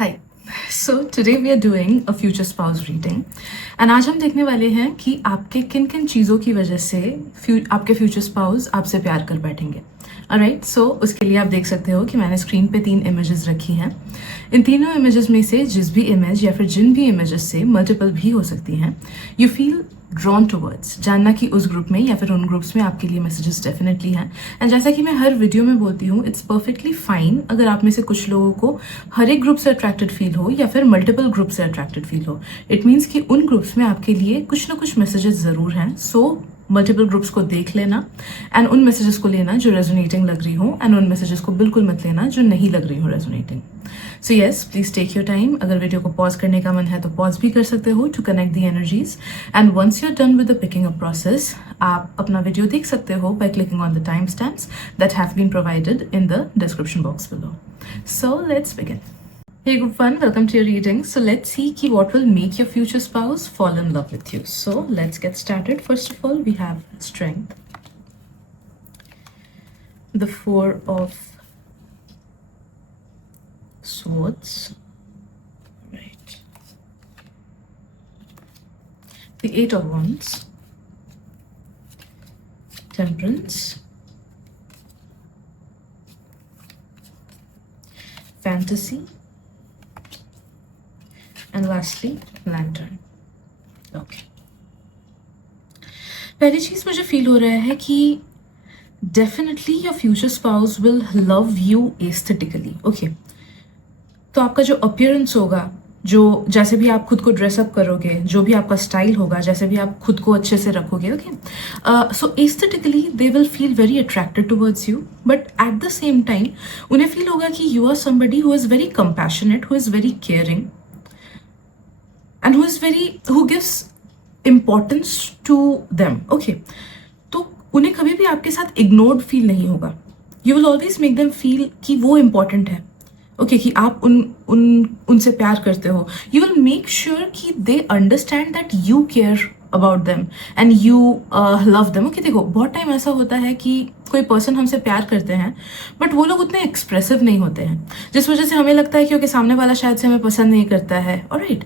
Hi so today we are doing a future spouse reading and आज हम देखने वाले हैं कि आपके किन किन चीज़ों की वजह से आपके फ्यूचर स्पाउस आपसे प्यार कर बैठेंगे। ऑलराइट, सो उसके लिए आप देख सकते हो कि मैंने स्क्रीन पे 3 इमेजेस रखी हैं। इन तीनों इमेजेस में से जिस भी इमेज या फिर जिन भी इमेजेस से मल्टीपल भी हो सकती हैं, यू फील ड्रॉन टूवर्ड्स, जानना कि उस ग्रुप में या फिर उन ग्रुप्स में आपके लिए मैसेजेस डेफिनेटली हैं। एंड जैसा कि मैं हर वीडियो में बोलती हूँ, इट्स परफेक्टली फाइन अगर आप में से कुछ लोगों को हर एक ग्रुप से अट्रैक्टेड फील हो या फिर मल्टीपल ग्रुप से अट्रैक्टेड फील हो। इट मीन्स कि उन ग्रुप्स में आपके लिए कुछ ना कुछ मैसेजेस ज़रूर हैं। सो मल्टीपल ग्रुप्स को देख लेना एंड उन मैसेजेस को लेना जो रेजोनेटिंग लग रही हो, एंड उन मैसेजेस को बिल्कुल मत लेना जो नहीं लग रही हो resonating. So yes, please take your time. अगर वीडियो को पॉज करने का मन है तो पॉज भी कर सकते हो to connect the energies. And once you are done with the picking up process, आप अपना वीडियो देख सकते हो by clicking on the time stamps that have been provided in the description box below. So let's begin. Hey group 1, welcome to your reading. So let's see what will make your future spouse fall in love with you. So let's get started. First of all, we have strength, the 4 of swords, right, the 8 of wands, temperance, fantasy, and lastly lantern. Okay. पहली चीज मुझे feel हो रहा है कि definitely your future spouse will love you aesthetically. Okay, तो आपका जो अपीयरेंस होगा, जो जैसे भी आप खुद को ड्रेसअप करोगे, जो भी आपका स्टाइल होगा, जैसे भी आप खुद को अच्छे से रखोगे, okay, so aesthetically they will feel very attracted towards you. But at the same time उन्हें फील होगा कि you are somebody who is very compassionate, who is very caring, and who gives importance to them. Okay, तो उन्हें कभी भी आपके साथ ignored feel नहीं होगा. You will always make them feel कि वो important है. Okay, कि आप उनसे प्यार करते हो. You will make sure कि they understand that you care about them and you love them. Okay, देखो बहुत टाइम ऐसा होता है कि कोई पर्सन हमसे प्यार करते हैं बट वो लोग उतने एक्सप्रेसिव नहीं होते हैं, जिस वजह से हमें लगता है कि ओके सामने वाला शायद से हमें पसंद नहीं करता है. Alright,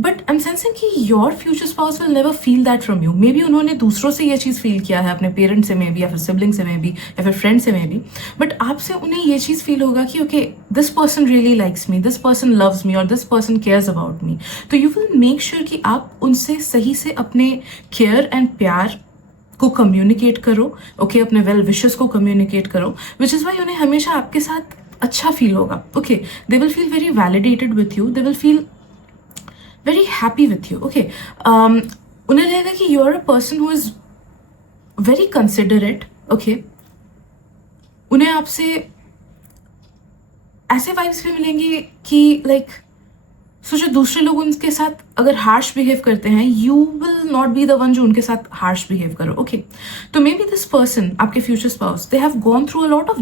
but I am sensing कि your future spouse will never feel that from you. Maybe उन्होंने दूसरों से ये चीज़ फील किया है, अपने पेरेंट्स से में भी, या फिर सिबलिंग से में भी, या फिर फ्रेंड से में भी, बट आपसे उन्हें ये चीज़ फील होगा कि okay this person really likes me, this person loves me, और this person cares about me. तो यू विल मेक श्योर कि आप उनसे सही से अपने केयर एंड प्यार को कम्युनिकेट करो. ओके, अपने वेल विशेस को कम्युनिकेट करो, विच इज़ वाई उन्हें हमेशा आपके साथ अच्छा फील होगा. Okay, they will feel very validated with you, they will feel very happy with you. Okay, उन्हें लगेगा कि you are a person who is very considerate. Okay, उन्हें आपसे ऐसे वाइब्स भी मिलेंगी कि लाइक सोचो दूसरे लोग उनके साथ अगर हार्श बिहेव करते हैं, you will not be the one जो उनके साथ हार्श बिहेव करो. ओके, तो मे बी दिस पर्सन, आपके future spouse, they have gone through a lot of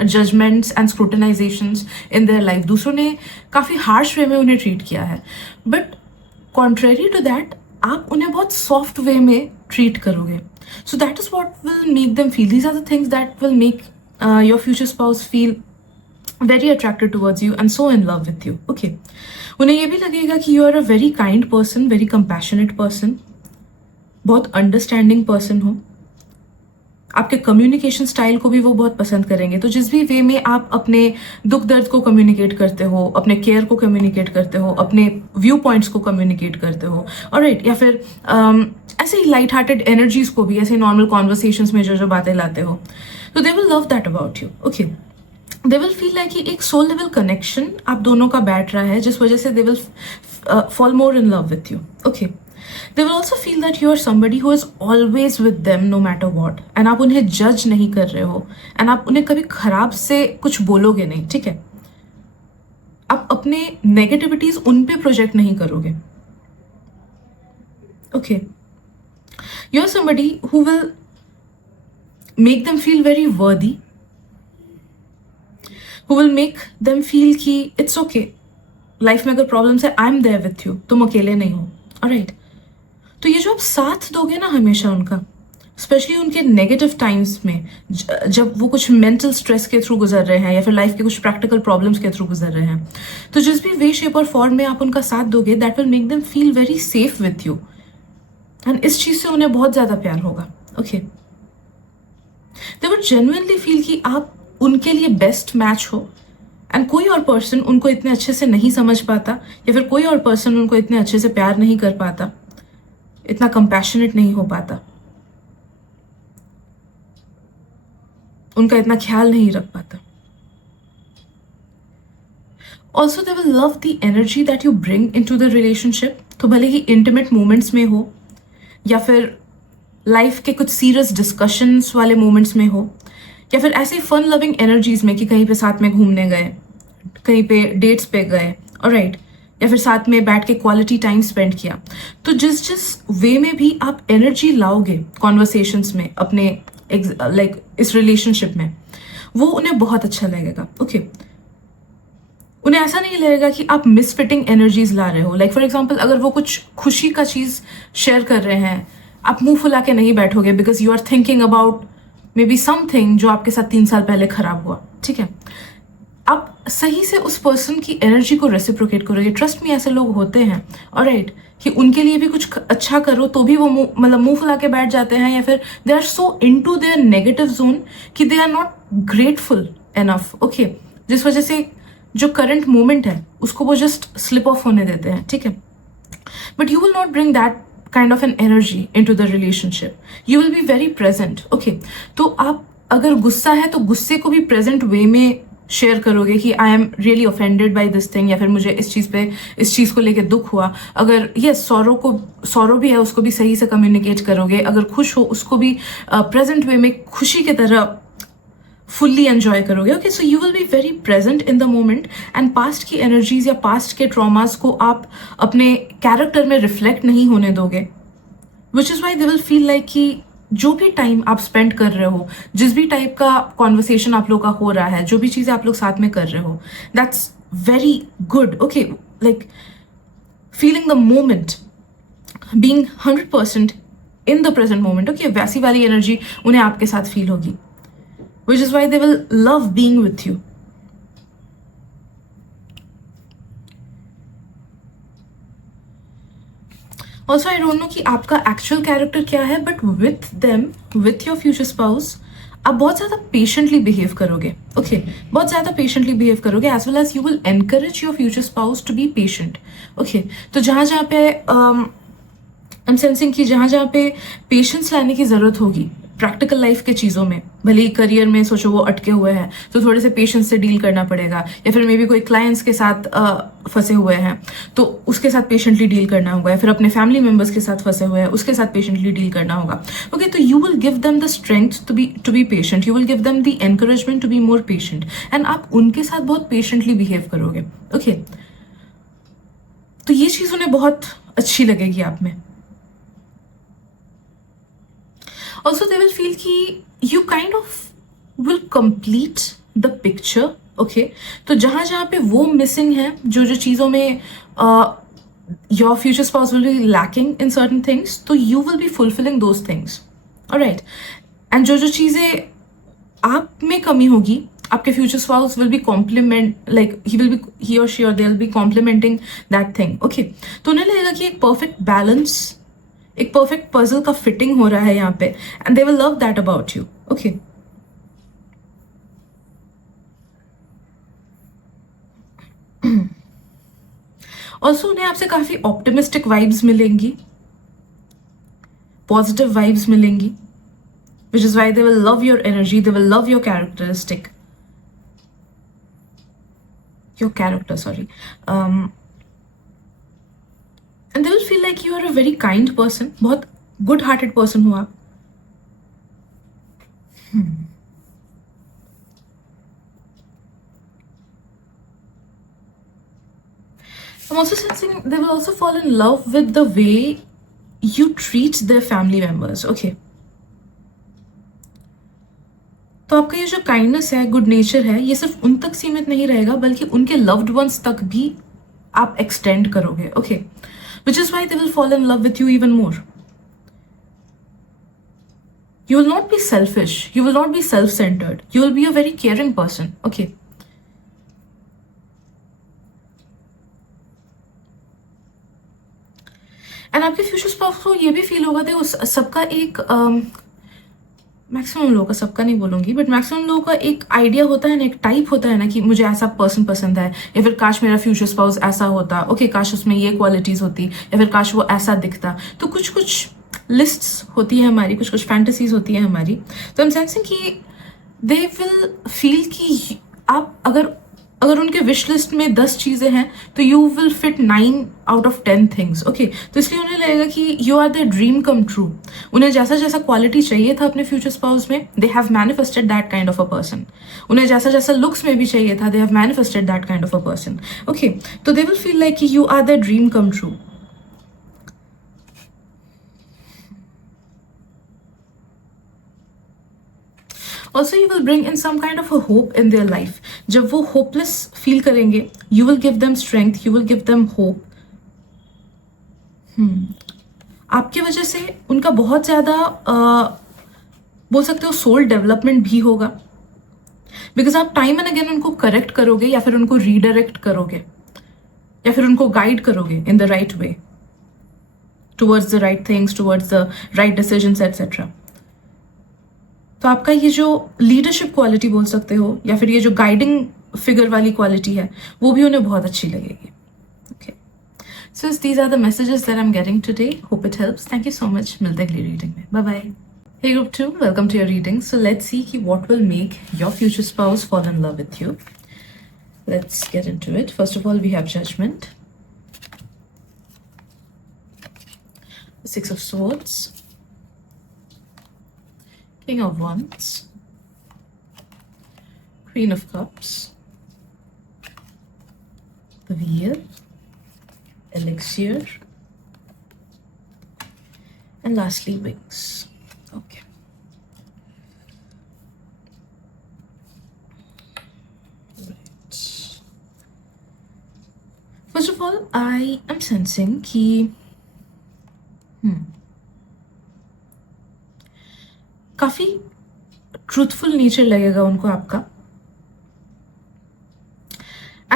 judgments and scrutinisations in their life. दूसरों ने काफ़ी हार्श वे में उन्हें ट्रीट किया है, बट कॉन्ट्रेरी टू दैट आप उन्हें बहुत सॉफ्ट वे में ट्रीट करोगे. So that is what will make them feel. These are the things that will make your future spouse feel very attracted towards you and so in love with you. Okay, उन्हें ये भी लगेगा कि you are a very kind person, very compassionate person, बहुत understanding person हो. आपके communication style को भी वो बहुत पसंद करेंगे. तो जिस भी वे में आप अपने दुख दर्द को कम्युनिकेट करते हो, अपने केयर को कम्युनिकेट करते हो, अपने व्यू पॉइंट्स को कम्युनिकेट करते हो, ऑलराइट, या फिर ऐसे ही लाइट हार्टेड एनर्जीज को भी, ऐसे नॉर्मल कॉन्वर्सेशंस में जो बातें लाते हो, तो they will love that about you. Okay, they will feel like कि एक सोल लेवल कनेक्शन आप दोनों का बैठ रहा है, जिस वजह से they will fall more in love with you. Okay, they will also feel that you are somebody who is always with them no matter what, and आप उन्हें जज नहीं कर रहे हो, एंड आप उन्हें कभी खराब से कुछ बोलोगे नहीं. ठीक है, आप अपने नेगेटिविटीज उन पे प्रोजेक्ट नहीं करोगे. Okay, you are somebody who will make them feel very worthy, who will make them feel कि it's okay, लाइफ में अगर प्रॉब्लम्स है, I am there with you, तुम अकेले नहीं हो. ऑलराइट, तो ये जो आप साथ दोगे ना हमेशा उनका, स्पेशली उनके नेगेटिव टाइम्स में, जब वो कुछ मेंटल स्ट्रेस के थ्रू गुजर रहे हैं या फिर लाइफ के कुछ प्रैक्टिकल प्रॉब्लम्स के थ्रू गुजर रहे हैं, तो जिस भी वे शेप और फॉर्म में आप उनका साथ दोगे, that will make them feel very safe with you, and इस चीज से उन्हें बहुत ज्यादा प्यार होगा. Okay, they would genuinely feel कि आप उनके लिए बेस्ट मैच हो, एंड कोई और पर्सन उनको इतने अच्छे से नहीं समझ पाता, या फिर कोई और पर्सन उनको इतने अच्छे से प्यार नहीं कर पाता, इतना कंपैशनेट नहीं हो पाता, उनका इतना ख्याल नहीं रख पाता. Also they will love the energy that you bring into the relationship. तो भले ही इंटीमेट मोमेंट्स में हो, या फिर लाइफ के कुछ सीरियस डिस्कशंस वाले मोमेंट्स में हो, या फिर ऐसे फन लविंग एनर्जीज में कि कहीं पे साथ में घूमने गए, कहीं पे डेट्स पे गए, ऑलराइट, या फिर साथ में बैठ के क्वालिटी टाइम स्पेंड किया. तो जिस जिस वे में भी आप एनर्जी लाओगे कॉन्वर्सेशंस में अपने लाइक इस रिलेशनशिप में, वो उन्हें बहुत अच्छा लगेगा. ओके, उन्हें ऐसा नहीं लगेगा कि आप मिसफिटिंग एनर्जीज ला रहे हो. लाइक फॉर एग्जाम्पल, अगर वो कुछ खुशी का चीज शेयर कर रहे हैं, आप मुंह फुला के नहीं बैठोगे, because you are thinking about maybe something जो आपके साथ 3 साल पहले खराब हुआ. ठीक है, आप सही से उस पर्सन की एनर्जी को रेसिप्रोकेट करोगे. ट्रस्ट में ऐसे लोग होते हैं, ऑलराइट, कि उनके लिए भी कुछ अच्छा करो तो भी वो मतलब मुंह फुला के बैठ जाते हैं, या फिर they are so into their negative zone कि they are not grateful enough. Okay, जिस वजह से जो करंट मोमेंट है उसको वो जस्ट स्लिप ऑफ होने देते हैं. ठीक है, but you will not bring that kind of an energy into the relationship. You will be very present. Okay, तो आप अगर गुस्सा है तो गुस्से को भी प्रेजेंट वे में शेयर करोगे कि I am really offended by this thing, या फिर मुझे इस चीज़ को लेके दुख हुआ. अगर ये सौरो भी है, उसको भी सही से कम्युनिकेट करोगे. अगर खुश हो, उसको भी प्रेजेंट वे में खुशी की तरह फुल्ली एंजॉय करोगे. Okay, so you will be very present in the moment, and past की एनर्जीज या पास्ट के ट्रॉमास को आप अपने कैरेक्टर में रिफ्लेक्ट नहीं होने दोगे. Which is why they will feel like कि जो भी टाइम आप स्पेंड कर रहे हो, जिस भी टाइप का कॉन्वर्सेशन आप लोग का हो रहा है, जो भी चीज़ें आप लोग साथ में कर रहे हो, that's very good. Okay, like feeling the moment, being 100% in the present moment. Okay, वैसी वाली एनर्जी उन्हें आपके साथ फील होगी, which is why they will love being with you. Also, I don't know कि आपका actual character क्या है, but with them, with your future spouse, आप बहुत ज़्यादा पेशेंटली बिहेव करोगे. ओके, बहुत ज़्यादा पेशेंटली बिहेव करोगे, as well as you will encourage your future spouse to be patient. Okay, तो जहाँ पे आई एम सेंसिंग कि जहाँ पे पेशेंस लाने की ज़रूरत होगी प्रैक्टिकल लाइफ के चीज़ों में, भले ही करियर में सोचो वो अटके हुए हैं तो थोड़े से पेशेंस से डील करना पड़ेगा, या फिर मे बी कोई क्लाइंट्स के साथ फंसे हुए हैं तो उसके साथ पेशेंटली डील करना होगा, या फिर अपने फैमिली मेम्बर्स के साथ फंसे हुए हैं उसके साथ पेशेंटली डील करना होगा. ओके, तो you will give them the strength to be patient, you will give them the encouragement to be more patient, and आप उनके साथ बहुत पेशेंटली बिहेव करोगे. ओके, तो ये चीज़ उन्हें बहुत अच्छी लगेगी आप में. Also, they will feel कि you kind of will complete the picture. Okay, तो जहाँ पे वो missing है, जो चीज़ों में your future spouse will be lacking in certain things, तो you will be fulfilling those things. Alright, and जो चीज़ें आप में कमी होगी, आपके future spouse will be he or she or they will be complementing that thing. Okay, तो उन्हें लगेगा कि एक perfect balance, एक परफेक्ट पजल का फिटिंग हो रहा है यहाँ पे, and they will love that about you. Okay, also उन्हें आपसे काफी ऑप्टिमिस्टिक वाइब्स मिलेंगी, पॉजिटिव वाइब्स मिलेंगी, विच is why they will love your energy, they will love your character sorry. And they will feel like you are a very kind person, बहुत good hearted person हो आप. I'm also sensing they will also fall in love with the way you treat their family members. Okay, तो आपका ये जो kindness है, good nature है, ये सिर्फ उन तक सीमित नहीं रहेगा, बल्कि उनके लव्ड वंस तक भी आप एक्सटेंड करोगे. Okay, which is why they will fall in love with you even more. You will not be selfish. You will not be self-centered. You will be a very caring person. Okay. And आपके future spouse को ये भी feel होगा देखो सबका एक maximum लोगों का, सबका नहीं बोलूंगी बट मैक्सिमम लोगों का एक आइडिया होता है ना, एक टाइप होता है ना कि मुझे ऐसा पर्सन पसंद है, या फिर काश मेरा फ्यूचर स्पाउस ऐसा होता, ओके काश उसमें ये क्वालिटीज होती, या फिर काश वो ऐसा दिखता. तो कुछ कुछ लिस्ट्स होती है हमारी, कुछ कुछ फैंटेसीज होती है हमारी. तो आई एम सेंसिंग कि दे विल फील कि आप अगर उनके विश लिस्ट में 10 चीजें हैं तो you will fit 9 out of 10 things. Okay, तो इसलिए उन्हें लगेगा कि you are the dream come true. उन्हें जैसा जैसा क्वालिटी चाहिए था अपने फ्यूचर स्पाउस में, they have manifested that kind of a person. उन्हें जैसा जैसा लुक्स में भी चाहिए था, they have manifested that kind of a person. Okay, तो they will feel like you are the dream come true. Also, you will bring in some kind of a hope in their life. जब वो hopeless feel करेंगे, you will give them strength, you will give them hope. आपकी वजह से उनका बहुत ज़्यादा बोल सकते हो सोल डेवलपमेंट भी होगा, बिकॉज आप टाइम एंड अगेन उनको करेक्ट करोगे, या फिर उनको रीडायरेक्ट करोगे, या फिर उनको गाइड करोगे in the right way towards the right things, towards the right decisions etcetera. तो आपका ये जो लीडरशिप क्वालिटी बोल सकते हो, या फिर ये जो गाइडिंग फिगर वाली क्वालिटी है, वो भी उन्हें बहुत अच्छी लगेगी. Okay, so these are the messages that I am getting today. Hope it helps. Thank you so much. मिलते हैं अगली रीडिंग में. Bye bye. Hey group 2, welcome to your reading. So let's see कि what will make your future spouse fall in love with you. Let's get into it. First of all we have judgment, 6 of swords, King of Wands, Queen of Cups, the Wheel, Elixir, and lastly Wings. Okay. Right. First of all, I am sensing कि काफी truthful nature लगेगा उनको आपका,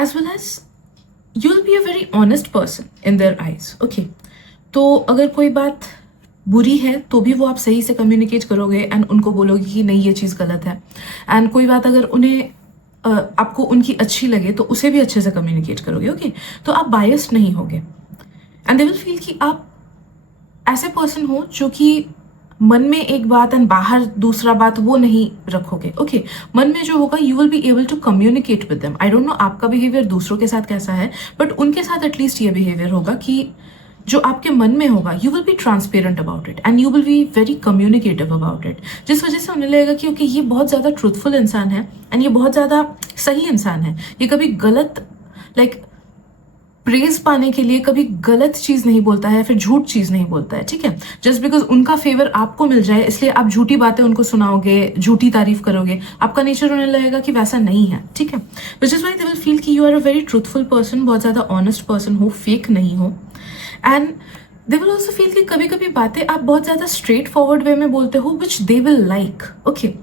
as well as you will be a very honest person in their eyes. Okay, तो अगर कोई बात बुरी है तो भी वो आप सही से कम्युनिकेट करोगे एंड उनको बोलोगे कि नहीं ये चीज़ गलत है. एंड कोई बात अगर उन्हें आपको उनकी अच्छी लगे तो उसे भी अच्छे से कम्युनिकेट करोगे. ओके, तो आप बायस्ड नहीं होगे एंड दे विल फील कि आप ऐसे पर्सन हो जो कि मन में एक बात एंड बाहर दूसरा बात वो नहीं रखोगे. ओके, मन में जो होगा you will be able to communicate with them. I don't know आपका बिहेवियर दूसरों के साथ कैसा है, बट उनके साथ एटलीस्ट ये बिहेवियर होगा कि जो आपके मन में होगा you will be transparent about it and you will be very communicative about it, जिस वजह से उन्हें लगेगा कि ओके ये बहुत ज़्यादा ट्रूथफुल इंसान है एंड ये बहुत ज़्यादा सही इंसान है. ये कभी गलत प्रेज पाने के लिए कभी गलत चीज नहीं बोलता है, फिर झूठ चीज नहीं बोलता है. ठीक है, जस्ट बिकॉज उनका फेवर आपको मिल जाए इसलिए आप झूठी बातें उनको सुनाओगे, झूठी तारीफ करोगे. आपका नेचर उन्हें लगेगा कि वैसा नहीं है. ठीक है, which is why they will feel कि you are a very truthful person, बहुत ज्यादा ऑनेस्ट पर्सन हो, फेक नहीं हो. And they will also feel कि कभी कभी बातें आप बहुत ज्यादा स्ट्रेट फॉरवर्ड वे में बोलते हो, which they will like. Okay,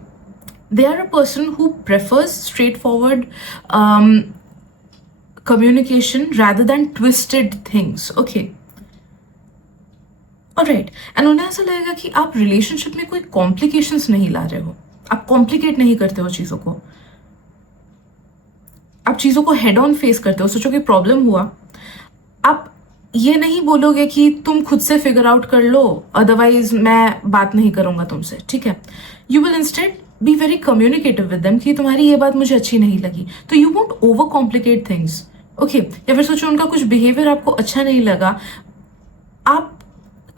they are a person who prefers straightforward communication rather than twisted things. Okay, alright. and उन्हें ऐसा लगेगा कि आप रिलेशनशिप में कोई कॉम्प्लिकेशंस नहीं ला रहे हो, आप कॉम्प्लिकेट नहीं करते हो चीजों को, आप चीजों को हेड ऑन फेस करते हो. सोचो कि प्रॉब्लम हुआ, आप ये नहीं बोलोगे कि तुम खुद से फिगर आउट कर लो अदरवाइज मैं बात नहीं करूंगा तुमसे. ठीक है, you will instead be very communicative with them कि तुम्हारी ये बात मुझे अच्छी नहीं लगी, तो you won't over complicate things. Okay, या फिर सोचो उनका कुछ बिहेवियर आपको अच्छा नहीं लगा, आप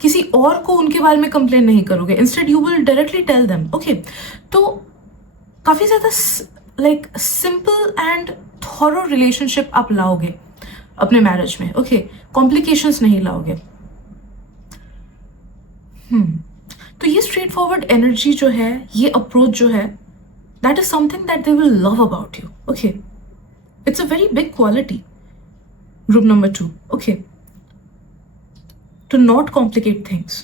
किसी और को उनके बारे में कंप्लेन नहीं करोगे, instead you will directly tell them. Okay, तो काफी ज्यादा सिंपल एंड थॉरो रिलेशनशिप आप लाओगे अपने मैरिज में. ओके, कॉम्प्लिकेशंस नहीं लाओगे. तो ये स्ट्रेट फॉरवर्ड एनर्जी जो है, ये अप्रोच जो है, that is something that they will love about you. Okay, it's a very big quality. Group number 2, okay, to not complicate things.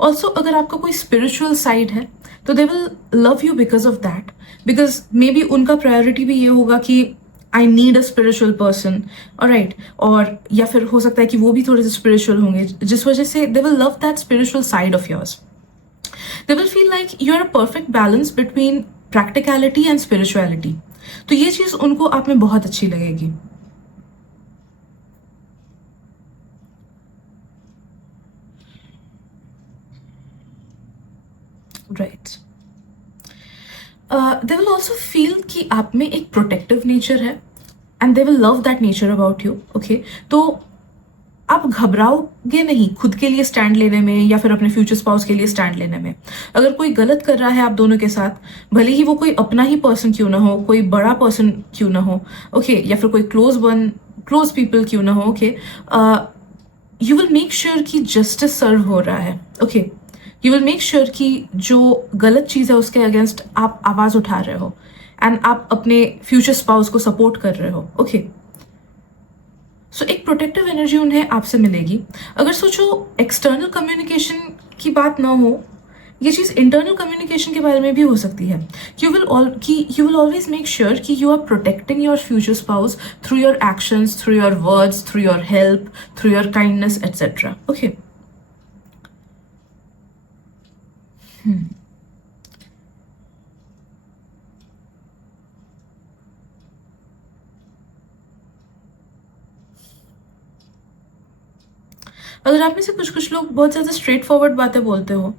Also अगर आपका कोई स्पिरिचुअल साइड है तो they will love you because of that, because may be उनका priority भी ये होगा कि I need a spiritual person, right, और या फिर हो सकता है कि वो भी थोड़े से स्पिरिचुअल होंगे, जिस वजह से they will love that spiritual side of yours. They will feel like you are a perfect balance between practicality and spirituality. तो ये चीज उनको आप में बहुत अच्छी लगेगी. Right. They will also feel कि आप में एक प्रोटेक्टिव नेचर है and they will love that nature about you. Okay, तो आप घबराओगे नहीं खुद के लिए स्टैंड लेने में या फिर अपने फ्यूचर स्पाउस के लिए स्टैंड लेने में. अगर कोई गलत कर रहा है आप दोनों के साथ, भले ही वो कोई अपना ही पर्सन क्यों ना हो, कोई बड़ा पर्सन क्यों ना हो, ओके, या फिर कोई क्लोज पीपल क्यों ना हो, okay, you will make sure कि जस्टिस सर्व हो रहा है. Okay, you will make sure कि जो गलत चीज़ है उसके अगेंस्ट आप आवाज़ उठा रहे हो एंड आप अपने फ्यूचर स्पाउस को सपोर्ट कर रहे हो. ओके, सो एक प्रोटेक्टिव एनर्जी उन्हें आपसे मिलेगी. अगर सोचो एक्सटर्नल कम्युनिकेशन की बात ना हो, ये चीज़ इंटरनल कम्युनिकेशन के बारे में भी हो सकती है. You will always make sure कि you are protecting your future spouse through your actions, through your words, through your help, through your kindness et cetera. Okay, अगर आप में से कुछ कुछ लोग बहुत ज़्यादा स्ट्रेट फॉरवर्ड बातें बोलते हो,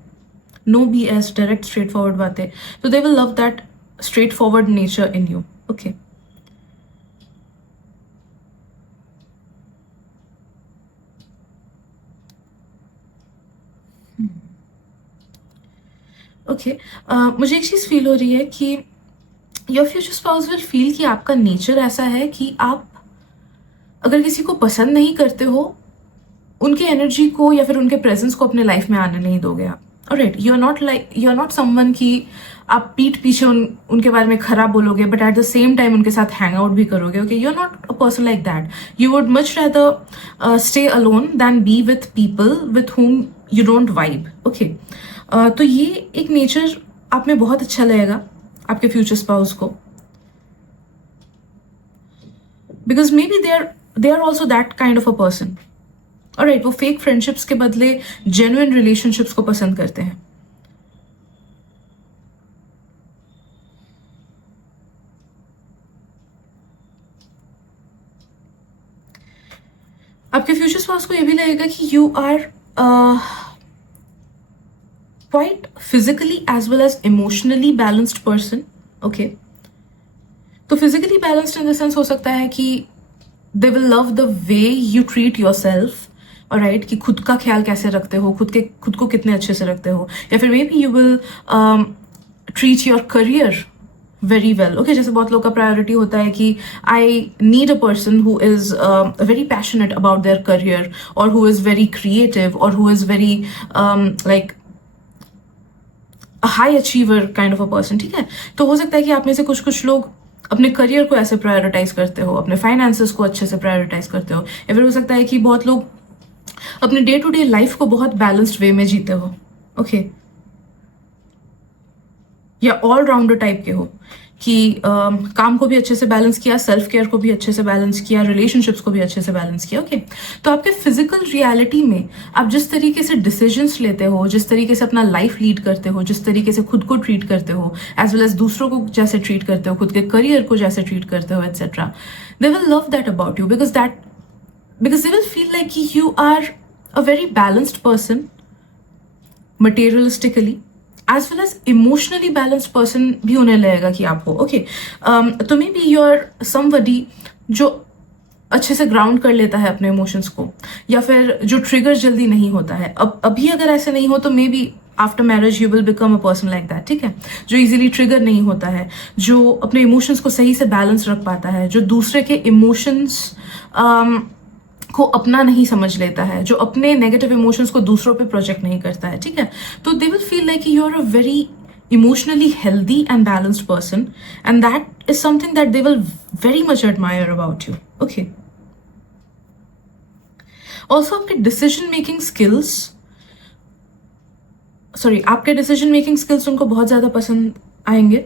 no B S, direct straightforward बातें, तो they will love that straightforward nature in you. Okay, okay, मुझे एक चीज़ फील हो रही है कि your future spouse will feel कि आपका नेचर ऐसा है कि आप अगर किसी को पसंद नहीं करते हो, उनके एनर्जी को या फिर उनके प्रेजेंस को अपने लाइफ में आने नहीं दोगे आप. Alright, you are not someone कि आप पीठ पीछे उनके बारे में खराब बोलोगे but at the same time उनके साथ हैंग आउट भी करोगे. Okay, you are not a person like that. You would much rather stay alone than be with people with whom you don't vibe. Okay, तो ये एक nature आप में बहुत अच्छा लगेगा आपके फ्यूचर स्पाउस को, because maybe they are also that kind of a person. Alright, वो फेक फ्रेंडशिप्स के बदले जेन्युइन रिलेशनशिप्स को पसंद करते हैं. आपके फ्यूचर स्पाउस को ये भी लगेगा कि you are quite physically as well as emotionally balanced person. Okay, तो physically balanced in the sense हो सकता है कि they will love the way you treat yourself, right, कि खुद का ख्याल कैसे रखते हो, खुद को कितने अच्छे से रखते हो, या फिर maybe you will treat your career very well. Okay, जैसे बहुत लोग का प्रायोरिटी होता है कि I need a person who is very passionate about their career और हु इज वेरी क्रिएटिव और who is very like a high achiever kind of a person. ठीक है, तो हो सकता है कि आप में से कुछ कुछ लोग अपने करियर को ऐसे प्रायोरिटाइज करते हो, अपने फाइनेंसेस को अच्छे से प्रायोरिटाइज करते हो, या फिर हो सकता है कि बहुत लोग अपने डे टू डे लाइफ को बहुत बैलेंस्ड वे में जीते हो. ओके, या ऑल राउंडर टाइप के हो कि काम को भी अच्छे से बैलेंस किया, सेल्फ केयर को भी अच्छे से बैलेंस किया, रिलेशनशिप्स को भी अच्छे से बैलेंस किया. ओके, तो आपके फिजिकल रियलिटी में आप जिस तरीके से डिसीजंस लेते हो, जिस तरीके से अपना लाइफ लीड करते हो, जिस तरीके से खुद को ट्रीट करते हो, एज वेल एज दूसरों को जैसे ट्रीट करते हो, खुद के करियर को जैसे ट्रीट करते हो et cetera, they will love that about you because they will feel like you are a very balanced person materialistically as well as emotionally balanced person भी उन्हें लगेगा कि आप हो. ओके, तो maybe you are somebody जो अच्छे से ग्राउंड कर लेता है अपने इमोशंस को, या फिर जो ट्रिगर जल्दी नहीं होता है. अब अभी अगर ऐसे नहीं हो तो may be after marriage you will become a person like that. ठीक है, जो इजीली ट्रिगर नहीं होता है, जो अपने इमोशंस को सही से बैलेंस रख पाता है, जो दूसरे के इमोशंस को अपना नहीं समझ लेता है, जो अपने नेगेटिव इमोशंस को दूसरों पे प्रोजेक्ट नहीं करता है. ठीक है, तो they will feel like you are a very emotionally healthy and balanced person and that is something that they will very much admire about you. Okay, also आपके डिसीजन मेकिंग स्किल्स सॉरी, आपके decision making skills उनको बहुत ज़्यादा पसंद आएंगे।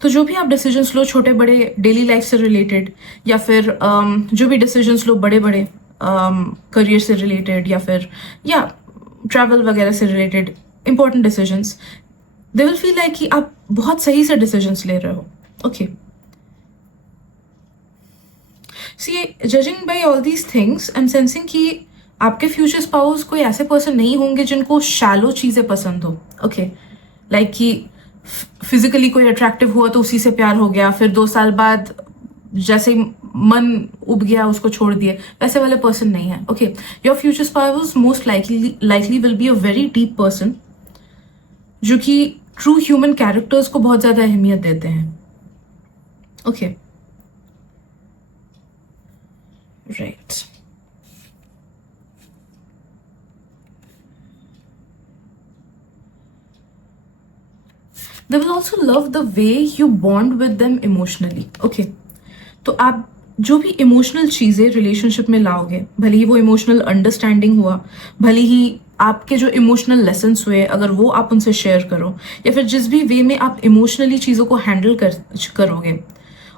तो जो भी आप डिसीजंस लो, छोटे बड़े, डेली लाइफ से रिलेटेड, या फिर जो भी डिसीजंस लो बड़े बड़े करियर से रिलेटेड, या ट्रैवल वगैरह से related important decisions, they will feel like कि आप बहुत सही से डिसीजंस ले रहे हो। Okay, see judging by all these things I am sensing कि आपके फ्यूचर स्पाउस कोई ऐसे पर्सन नहीं होंगे जिनको शैलो चीज़ें पसंद हो। ओके, लाइक कि फिजिकली कोई अट्रैक्टिव हुआ तो उसी से प्यार हो गया, फिर 2 साल बाद जैसे ही मन उब गया उसको छोड़ दिए, वैसे वाले पर्सन नहीं है। Okay, your future spouse most likely will be a very deep person जो कि ट्रू ह्यूमन कैरेक्टर्स को बहुत ज़्यादा अहमियत देते हैं। Okay, right. They will also love the way you bond with them emotionally. Okay, तो आप जो भी इमोशनल चीज़ें रिलेशनशिप में लाओगे, भले ही वो इमोशनल अंडरस्टैंडिंग हुआ, भले ही आपके जो इमोशनल लेसन्स हुए, अगर वो आप उनसे शेयर करो, या फिर जिस भी वे में आप इमोशनली चीज़ों को हैंडल करोगे,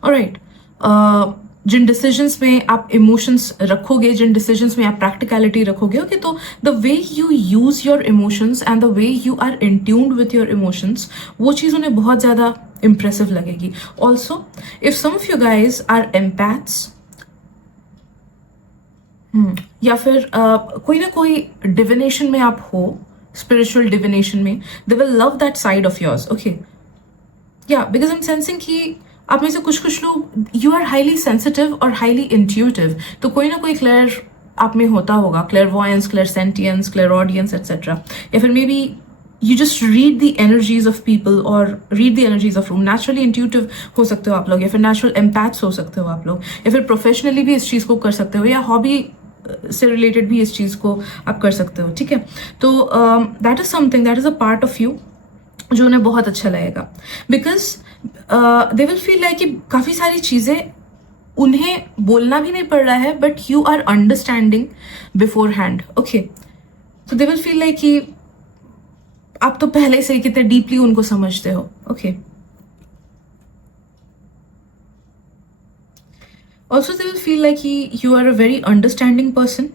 ऑलराइट, जिन डिसीजंस में आप इमोशंस रखोगे, जिन डिसीजंस में आप प्रैक्टिकलिटी रखोगे, ओके, तो the way you use your emotions and the way you are in tuned with your emotions, वो चीज़ उन्हें बहुत ज़्यादा इम्प्रेसिव लगेगी। Also if some of you guys are empaths, या फिर कोई ना कोई डिविनेशन में आप हो, स्पिरिचुअल डिविनेशन में, they will love that side of yours. Okay, या बिकॉज आई एम सेंसिंग कि आप में से कुछ लोग यू आर हाईली सेंसिटिव और हाईली इंट्यूटिव, तो कोई ना कोई क्लेयर आप में होता होगा, क्लेयरवॉयंस, क्लेयरसेंटियंस, क्लेयरऑडियंस एटसेट्रा, या फिर maybe you just read the energies of people और read the energies of room. Naturally intuitive हो सकते हो आप लोग, या फिर नेचुरल एम्पैथ्स हो सकते हो आप लोग, या फिर प्रोफेशनली भी इस चीज़ को कर सकते हो, या हॉबी से रिलेटेड भी इस चीज़ को आप कर सकते हो। ठीक है, तो that is something, that is a part of you जो उन्हें बहुत अच्छा लगेगा, because they will feel like कि काफ़ी सारी चीज़ें उन्हें बोलना भी नहीं पड़ रहा है, but you are understanding beforehand. Okay, तो दे विल फील लाइक कि आप तो पहले से ही कितने डीपली उनको समझते हो। Okay, also they will feel like कि you are a very understanding person,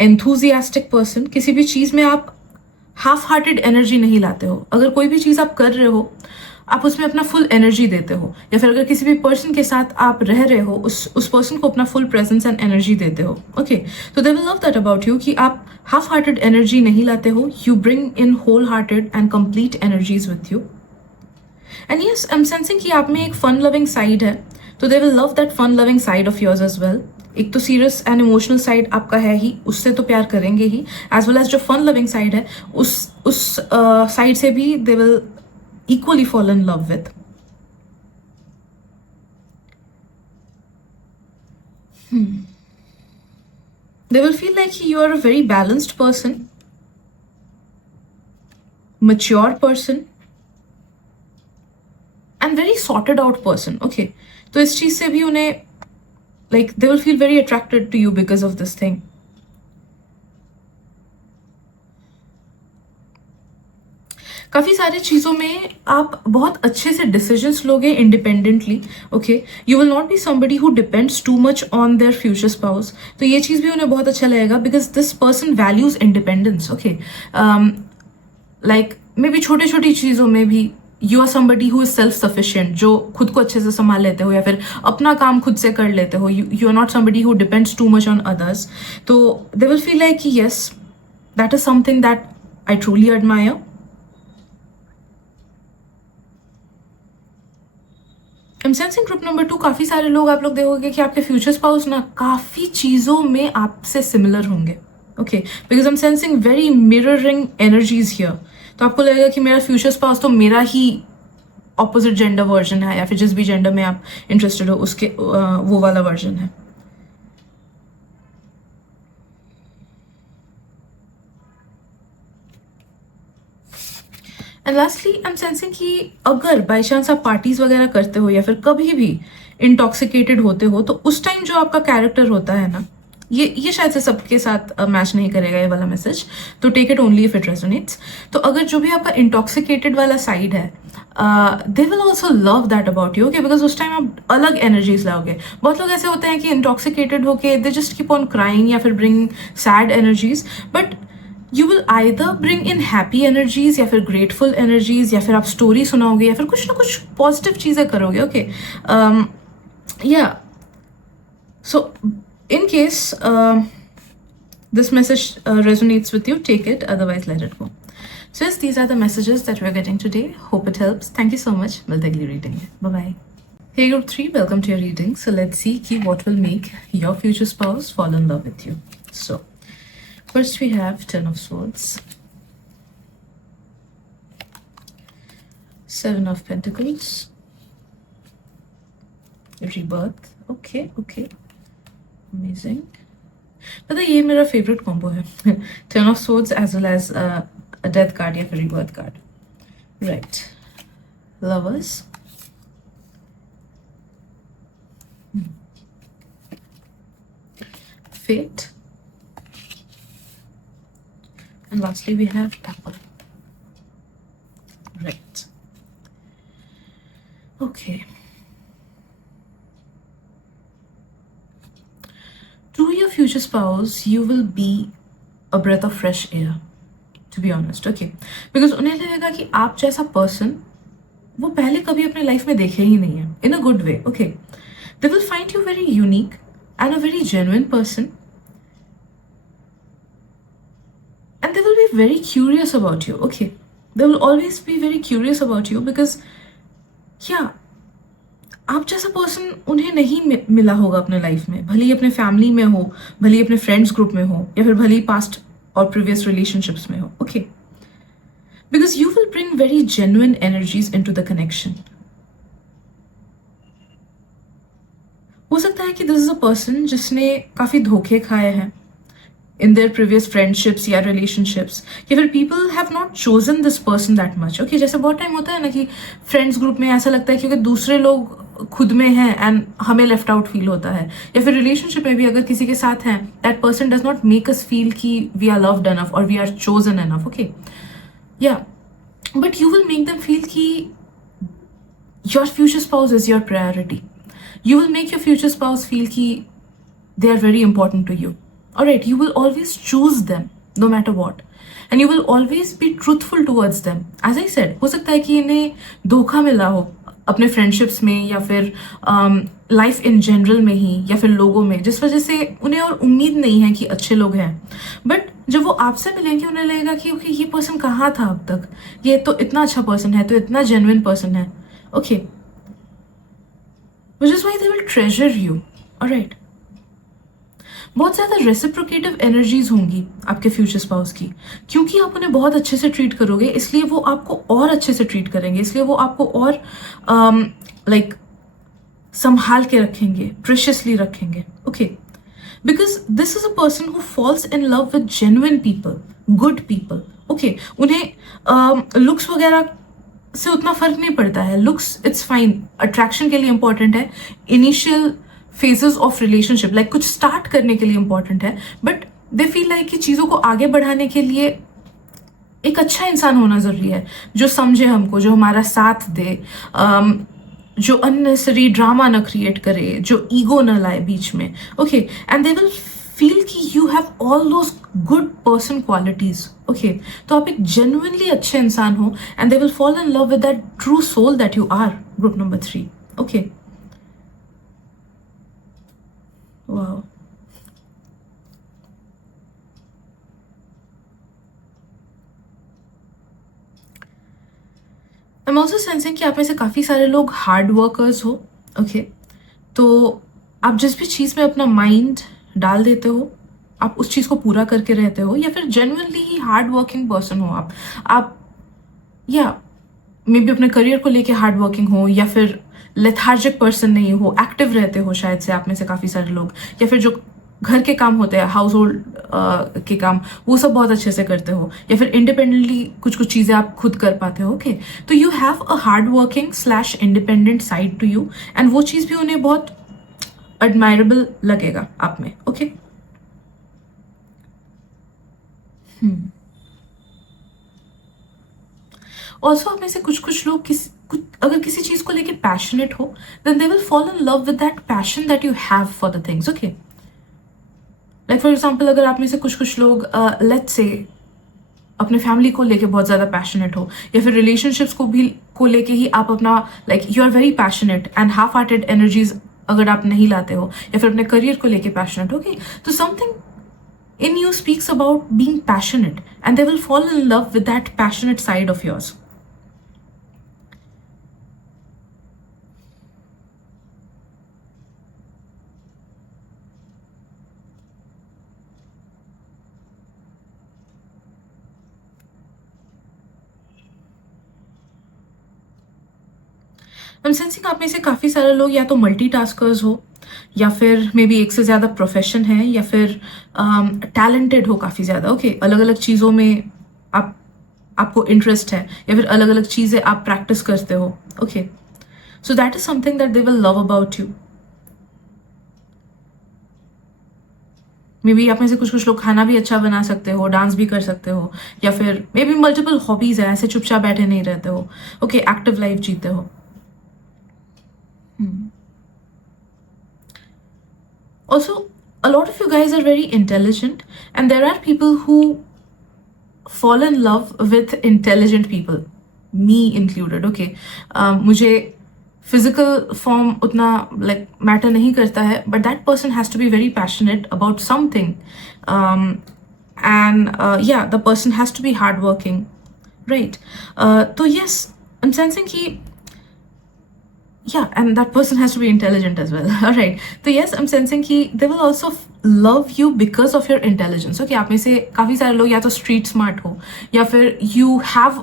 enthusiastic person. किसी भी चीज़ में आप हाफ हार्टेड एनर्जी नहीं लाते हो। अगर कोई भी चीज़ आप कर रहे हो, आप उसमें अपना फुल एनर्जी देते हो, या फिर अगर किसी भी पर्सन के साथ आप रह रहे हो, उस पर्सन को अपना फुल प्रेजेंस एंड एनर्जी देते हो। ओके, तो they will love that about you कि आप हाफ हार्टेड एनर्जी नहीं लाते हो, you bring in whole hearted and complete energies with you. And yes, I am sensing कि आप में एक फन लविंग साइड है, तो they will love that fun loving side of yours as well. एक तो सीरियस एंड इमोशनल साइड आपका है ही, उससे तो प्यार करेंगे ही, एज वेल एज जो फन लविंग साइड है, उस साइड से भी they will equally fall in love with. They will feel like you are a very balanced person, mature person, and very sorted out person. Okay, तो इस चीज से भी उन्हें like they will feel very attracted to you because of this thing. काफ़ी सारी चीज़ों में आप बहुत अच्छे से डिसीजंस लोगे independently. Okay, you will not be somebody who depends too much on their future spouse. तो ये चीज़ भी उन्हें बहुत अच्छा लगेगा, because this person values independence. Okay, like maybe छोटी छोटी चीज़ों में भी you are somebody who is self sufficient, जो खुद को अच्छे से संभाल लेते हो, या फिर अपना काम खुद से कर लेते हो। You are not somebody who depends too much on others. तो दे विल फील लाइक कि yes, that is something that I truly admire. Am sensing group number 2, काफ़ी सारे लोग आप लोग देखोगे कि आपके फ्यूचर स्पाउस ना काफ़ी चीज़ों में आपसे सिमिलर होंगे। Okay, because am sensing very mirroring energies here. तो आपको लगेगा कि मेरा फ्यूचर स्पाउस तो मेरा ही ऑपोजिट जेंडर वर्जन है, या फिर जिस भी जेंडर में आप इंटरेस्टेड हो उसके वो वाला वर्जन है। And lastly I am sensing कि अगर बाई चांस आप पार्टीज वगैरह करते हो, या फिर कभी भी इंटॉक्सिकेटेड होते हो, तो उस टाइम जो आपका कैरेक्टर होता है ना, ये शायद से सबके साथ मैच नहीं करेगा ये वाला मैसेज, तो take it only if it resonates. तो अगर जो भी आपका इंटॉक्सिकेटेड वाला साइड है, they will also love that about you, okay, because उस टाइम आप अलग एनर्जीज लाओगे। बहुत लोग ऐसे होते हैं कि इंटॉक्सिकेटेड होके they just keep on crying या फिर bring sad energies, but you will either bring in happy energies या फिर ग्रेटफुल एनर्जीज, या फिर आप स्टोरी सुनाओगे या फिर कुछ ना कुछ पॉजिटिव चीज़ें करोगे, ओके। या सो in case this message resonates with you, take it, otherwise let it go. So yes, these are the messages that we're getting today. Hope it helps. Thank you so much. We'll take your reading. Bye bye. Hey group 3, welcome to your reading. So let's see what will make your future spouse fall in love with you. So first we have Ten of Swords, Seven of Pentacles, Rebirth. Okay. Amazing. पता है ये मेरा favourite combo है, ten of swords as well as a death card या फिर rebirth card, right. Lovers, fate, and lastly we have temple, right. Okay, to your future spouse, you will be a breath of fresh air, to be honest, okay? Because उन्हें लगेगा कि आप जैसा person वो पहले कभी अपने लाइफ में देखे ही नहीं है, in a good way, okay? They will find you very unique and a very genuine person, and they will be very curious about you, okay? They will always be very curious about you because, yeah, आप जैसा person उन्हें नहीं मिला होगा अपने life में, भले ही अपने फैमिली में हो, भले ही अपने फ्रेंड्स ग्रुप में हो, या फिर भले ही पास्ट और प्रीवियस रिलेशनशिप्स में हो, okay. Because you will bring very genuine energies into the connection. हो सकता है कि दिस इज अ पर्सन जिसने काफी धोखे खाए हैं in their previous friendships या relationships, या फिर people have not chosen this person that much, okay? जैसे बहुत टाइम होता है ना कि फ्रेंड्स ग्रुप में ऐसा लगता है क्योंकि दूसरे लोग खुद में हैं एंड हमें लेफ्ट आउट फील होता है, या फिर रिलेशनशिप में भी अगर किसी के साथ हैं, that person does not make us feel कि वी आर लव्ड एनफ और we are chosen enough, okay? या but you will make them feel कि your future spouse is your priority. You will make your future spouse feel कि they are very important to you. Alright, you will always choose them no matter what. And you will always be truthful towards them. As I said, हो सकता है कि इन्हें धोखा मिला हो अपने फ्रेंडशिप्स में या फिर लाइफ इन जनरल में ही या फिर लोगों में, जिस वजह से उन्हें और उम्मीद नहीं है कि अच्छे लोग हैं. बट जब वो आपसे मिलेंगे उन्हें लगेगा कि ओके ये पर्सन कहाँ था अब तक, ये तो इतना अच्छा पर्सन है, तो इतना जेन्युइन पर्सन है. Okay, which is why they will treasure you. Alright. बहुत ज़्यादा रेसिप्रोकेटिव एनर्जीज होंगी आपके फ्यूचर स्पाउस की, क्योंकि आप उन्हें बहुत अच्छे से ट्रीट करोगे, इसलिए वो आपको और अच्छे से ट्रीट करेंगे, इसलिए वो आपको और लाइक संभाल के रखेंगे, प्रेशियसली रखेंगे. Okay, because this is a person who falls in love with genuine people, good people. Okay, उन्हें लुक्स वगैरह से उतना फर्क नहीं पड़ता है. लुक्स इट्स फाइन, अट्रैक्शन के लिए इंपॉर्टेंट है, initial phases of relationship like कुछ स्टार्ट करने के लिए इंपॉर्टेंट है, बट दे फील लाइक कि चीज़ों को आगे बढ़ाने के लिए एक अच्छा इंसान होना ज़रूरी है, जो समझे हमको, जो हमारा साथ दे, जो अननेसेसरी ड्रामा ना क्रिएट करे, जो ईगो ना लाए बीच में. Okay, and they will feel कि you have all those good person qualities. Okay, तो आप एक जेन्युइनली अच्छे इंसान हो and they will fall in love with that true soul that you are. Group number 3. Okay, wow. I am also sensing कि आप में से काफ़ी सारे लोग हार्ड वर्कर्स हो. ओके, तो आप जिस भी चीज़ में अपना माइंड डाल देते हो आप उस चीज़ को पूरा करके रहते हो, या फिर जेन्युइनली ही हार्ड वर्किंग पर्सन हो आप या मे बी अपने करियर को लेके हार्ड वर्किंग हो, या फिर लेथार्जिक पर्सन नहीं हो, एक्टिव रहते हो शायद से आप में से काफ़ी सारे लोग, या फिर जो घर के काम होते हैं, हाउस होल्ड के काम, वो सब बहुत अच्छे से करते हो, या फिर इंडिपेंडेंटली कुछ कुछ चीज़ें आप खुद कर पाते हो. ओके, तो you have a hard working / independent side to you, and वो चीज़ भी उन्हें बहुत एडमायरेबल लगेगा आप में. ओके, ऑल्सो आप में से कुछ कुछ लोग अगर किसी चीज को लेके पैशनेट हो, then they will fall in love with that passion that you have for the things. Okay, like for example अगर आप में से कुछ कुछ लोग लेट्स से अपने फैमिली को लेके बहुत ज़्यादा पैशनेट हो, या फिर रिलेशनशिप्स को लेके ही आप अपना like you are very passionate and half hearted energies अगर आप नहीं लाते हो, या फिर अपने करियर को लेके पैशनेट हो, ओके, तो something in you speaks about being passionate, and they will fall in love with that passionate side of yours. I'm sensing आप में से काफ़ी सारे लोग या तो मल्टीटास्कर्स हो, या फिर मे बी एक से ज़्यादा प्रोफेशन है, या फिर टैलेंटेड हो काफ़ी ज़्यादा. ओके, अलग अलग चीज़ों में आपको इंटरेस्ट है, या फिर अलग अलग चीज़ें आप प्रैक्टिस करते हो. Okay, so that is something that they will love about you. May be आप में से कुछ कुछ लोग खाना भी अच्छा बना सकते हो, डांस भी कर सकते हो, या फिर मे बी मल्टीपल हॉबीज है, ऐसे चुपचाप बैठे नहीं रहते हो. ओके, एक्टिव लाइफ जीते हो. Also, a lot of you guys are very intelligent, and there are people who fall in love with intelligent people, me included. Okay, मुझे physical form उतना like matter नहीं करता है, but that person has to be very passionate about something, and yeah, the person has to be hardworking, right? So yes, I'm sensing कि yeah, and that person has to be intelligent as well. All right, so yes, I'm sensing कि they will also love you because of your intelligence. Okay, आप में से काफ़ी सारे लोग या तो street smart हो, या फिर you have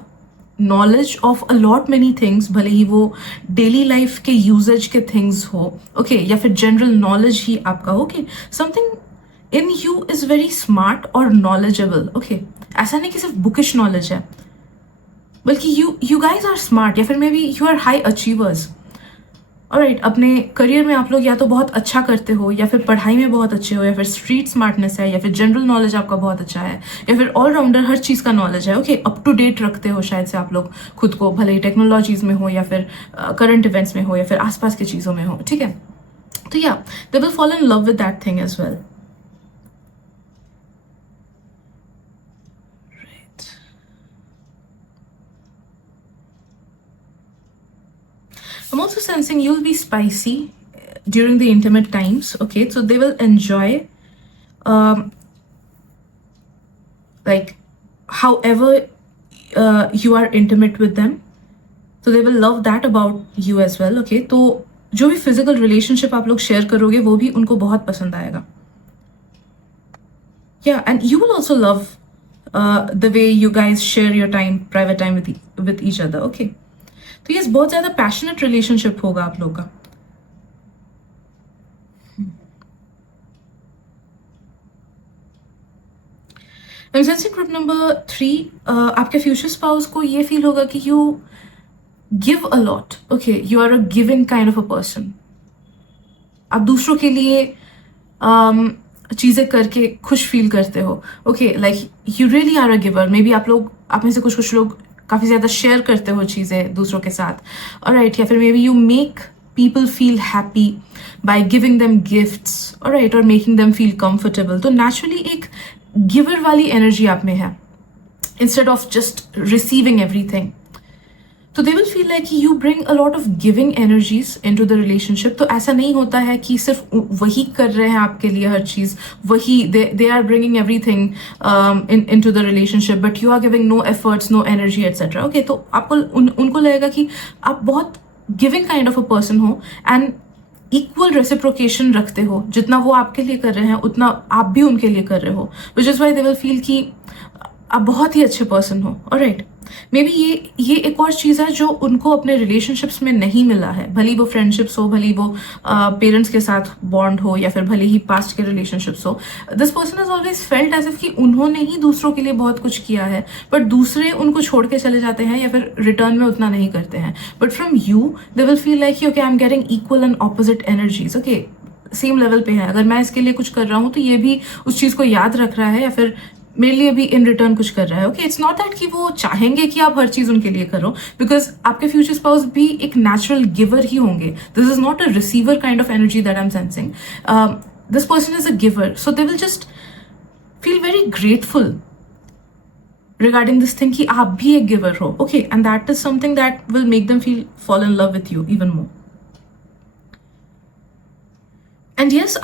knowledge of a lot many things, भले ही वो daily life के usage के things हो, okay, या फिर general knowledge ही आपका हो. Okay, something in you is very smart or knowledgeable. Okay, ऐसा नहीं कि सिर्फ bookish knowledge है, बल्कि you guys are smart, या फिर maybe you are high achievers. Alright, अपने करियर में आप लोग या तो बहुत अच्छा करते हो, या फिर पढ़ाई में बहुत अच्छे हो, या फिर स्ट्रीट स्मार्टनेस है, या फिर जनरल नॉलेज आपका बहुत अच्छा है, या फिर ऑलराउंडर हर चीज़ का नॉलेज है. ओके, अप टू डेट रखते हो शायद से आप लोग खुद को, भले ही टेक्नोलॉजीज में हो, या फिर करंट इवेंट्स में हो, या फिर आसपास की चीज़ों में हो. ठीक है, तो या they will follow in love with that thing as well. I'm also sensing you'll be spicy during the intimate times. Okay, so they will enjoy like however you are intimate with them, so they will love that about you as well. Okay, तो जो भी physical relationship आप लोग share करोगे वो भी उनको बहुत पसंद आएगा. Yeah, and you will also love the way you guys share your time, private time with each other. Okay, तो ये बहुत ज़्यादा पैशनेट रिलेशनशिप होगा आप लोग का. सेंसिंग ग्रुप नंबर 3, आपके फ्यूचर स्पाउस को ये फील होगा कि you give a lot. Okay, you are a giving kind of a person. आप दूसरों के लिए चीज़ें करके खुश फील करते हो. Okay, like you really are a giver. May be आप में से कुछ कुछ लोग काफ़ी ज़्यादा शेयर करते हो चीज़ें दूसरों के साथ. ऑलराइट, या फिर maybe you make people feel happy by giving them gifts, alright, और मेकिंग देम फील कंफर्टेबल. तो नेचुरली एक गिवर वाली एनर्जी आप में है instead of just receiving everything. तो they will feel like you bring a lot of giving energies into the relationship. तो ऐसा नहीं होता है कि सिर्फ वही कर रहे हैं आपके लिए हर चीज़, वही they are bringing everything into the relationship, but you are giving no efforts, no energy etcetera. Okay, तो आपको उनको लगेगा कि आप बहुत giving kind of a person हो, एंड इक्वल रेसिप्रोकेशन रखते हो. जितना वो आपके लिए कर रहे हैं उतना आप भी उनके लिए कर रहे हो, which is why they will feel कि आप बहुत ही अच्छे पर्सन हो. ऑलराइट, मे बी ये एक और चीज़ है जो उनको अपने रिलेशनशिप्स में नहीं मिला है, भले वो फ्रेंडशिप्स हो, भले वो पेरेंट्स के साथ बॉन्ड हो, या फिर भले ही पास्ट के रिलेशनशिप्स हो. This person is always felt as if कि उन्होंने ही दूसरों के लिए बहुत कुछ किया है, बट दूसरे उनको छोड़ के चले जाते हैं, या फिर रिटर्न में उतना नहीं करते हैं. But from you they will feel like okay, I am getting equal and opposite energies. Okay, same level पे है. अगर मैं इसके लिए कुछ कर रहा हूँ तो ये भी उस चीज़ को याद रख रहा है, या फिर मेरे लिए भी इन रिटर्न कुछ कर रहा है. ओके, इट्स नॉट दैट कि वो चाहेंगे कि आप हर चीज उनके लिए करो, बिकॉज आपके फ्यूचर स्पाउस भी एक नेचुरल गिवर ही होंगे. This is not a receiver kind of energy that I am sensing. This person is a giver, so they will just feel very grateful regarding this thing कि आप भी एक giver हो. Okay, and that is something that will make them fall in love with you even more. And yes,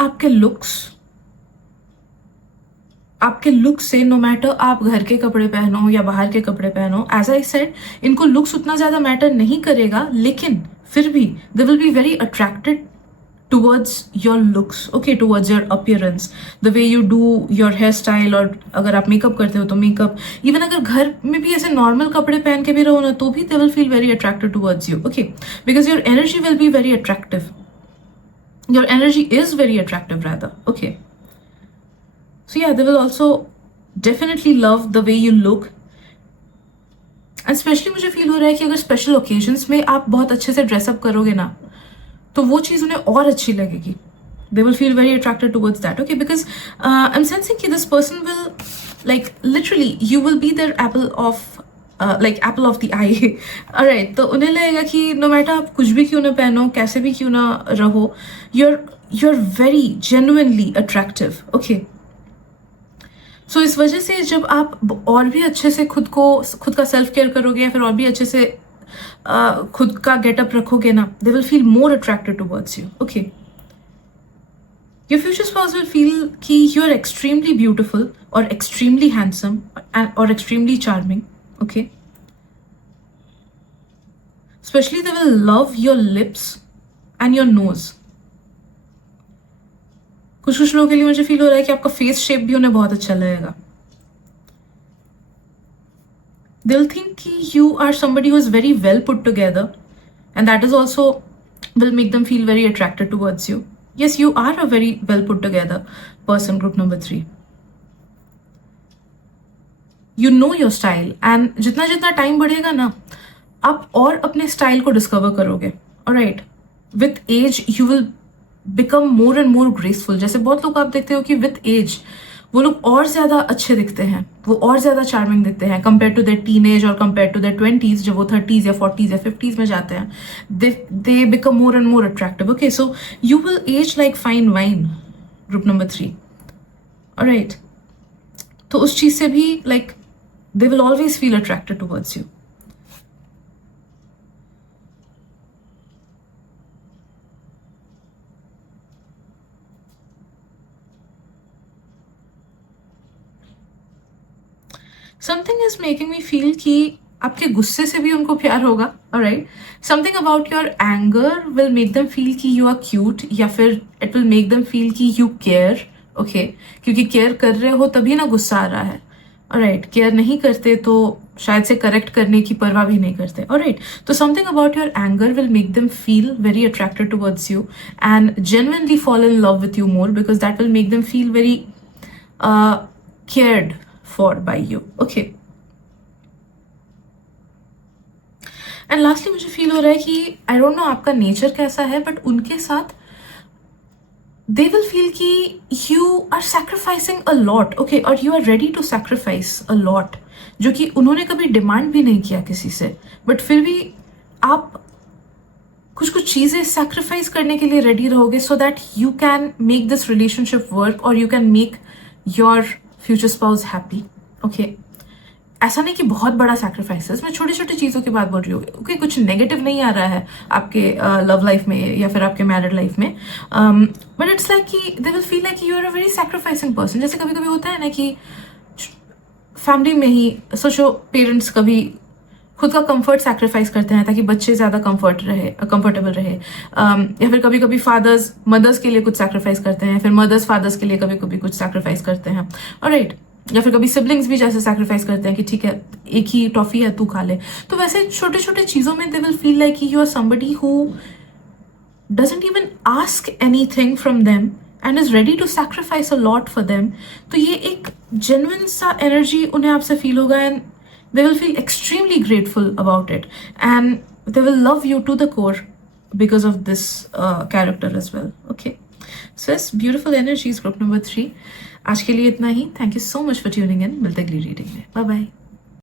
आपके looks से no matter आप घर के कपड़े पहनो या बाहर के कपड़े पहनो, एज आई सेड, इनको लुक्स उतना ज्यादा मैटर नहीं करेगा, लेकिन फिर भी they will be very attracted towards your looks, okay, towards your appearance, the way you do your hairstyle, और अगर आप मेकअप करते हो तो मेकअप, इवन अगर घर में भी ऐसे नॉर्मल कपड़े पहन के भी रहो ना तो भी they will feel very attracted towards you, okay, because your energy will be very attractive. Your energy is very attractive rather, okay. So yeah, they will also definitely love the way you look. And especially मुझे feel हो रहा है कि अगर special occasions में आप बहुत अच्छे से ड्रेसअप करोगे ना तो वो चीज़ उन्हें और अच्छी लगेगी. They will feel very attracted towards that, okay, because I'm sensing कि this person will, like, literally you will be their apple of the eye. Alright, तो उन्हें लगेगा कि no matter आप कुछ भी क्यों ना पहनो, कैसे भी क्यों ना रहो, you're very genuinely attractive, okay. So इस वजह से जब आप और भी अच्छे से खुद का सेल्फ केयर करोगे या फिर और भी अच्छे से खुद का गेटअप रखोगे ना, they will feel more attracted towards you, okay. Your future spouse will feel कि you are extremely beautiful or extremely handsome or extremely charming, okay. Especially they will love your lips and your nose. कुछ लोगों के लिए मुझे feel हो रहा है कि आपका फेस शेप भी उन्हें बहुत अच्छा लगेगा. They'll think you are somebody who is very well put together, and that is also will make them feel very attracted towards you. Yes, you are a very well put together person, group number 3. You know your style, and जितना time बढ़ेगा ना आप और अपने style को discover करोगे. Alright, with age you will become more and more graceful. जैसे बहुत लोग आप देखते हो कि with age वो लोग और ज्यादा अच्छे दिखते हैं, वो और ज्यादा चार्मिंग दिखते हैं कंपेयर टू देयर टीनेज और कंपेयर टू देयर 20s. जब वो 30s या 40s या 50s में जाते हैं, they become more and more attractive, okay. So you will age like fine wine, group number 3. Alright, तो उस चीज से भी like they will always feel attracted towards you. Something is making me feel कि आपके गुस्से से भी उनको प्यार होगा. Alright, something about your anger will make them feel कि you are cute, या फिर it will make them feel कि you care, okay, क्योंकि केयर कर रहे हो तभी ना गुस्सा आ रहा है. Alright, केयर नहीं करते तो शायद से करेक्ट करने की परवाह भी नहीं करते. Alright, तो something about your anger will make them feel very attracted towards you and genuinely fall in love with you more, because that will make them feel very cared for by you, okay. And lastly मुझे feel हो रहा है कि I don't know आपका nature कैसा है, but उनके साथ they will feel कि you are sacrificing a lot, okay, और you are ready to sacrifice a lot, जो कि उन्होंने कभी डिमांड भी नहीं किया किसी से, बट फिर भी आप कुछ चीजें सैक्रिफाइस करने के लिए रेडी रहोगे, so that you can make this relationship work or you can make your future spouse happy, okay. ऐसा नहीं कि बहुत बड़ा सैक्रिफाइसेस, मैं छोटी छोटी चीज़ों की बात बोल रही हूँ, ओके. कुछ नेगेटिव नहीं आ रहा है आपके लव लाइफ में या फिर आपके मैरिड लाइफ में, बट इट्स लाइक कि they will feel like you are a very sacrificing person. जैसे कभी कभी होता है ना कि फैमिली में ही सोचो, पेरेंट्स कभी खुद का कंफर्ट सैक्रिफाइस करते हैं ताकि बच्चे ज़्यादा कंफर्टेबल रहे, या फिर कभी कभी फादर्स मदर्स के लिए कुछ सैक्रिफाइस करते हैं, फिर मदर्स फादर्स के लिए कभी कभी कुछ सैक्रिफाइस करते हैं. ऑलराइट, या फिर कभी सिबलिंग्स भी जैसे सैक्रिफाइस करते हैं कि ठीक है एक ही टॉफी है तू खा ले. तो वैसे छोटे छोटे चीज़ों में they will feel like you are somebody who doesn't even ask anything from them and is ready to sacrifice a lot for them. तो ये एक genuine सा energy उन्हें आपसे feel होगा, and they will feel extremely grateful about it, and they will love you to the core because of this character as well, okay. So yes, beautiful energies group number 3। आज के लिए इतना ही। Thank you so much for tuning in. मिलते अगली reading में। Bye bye.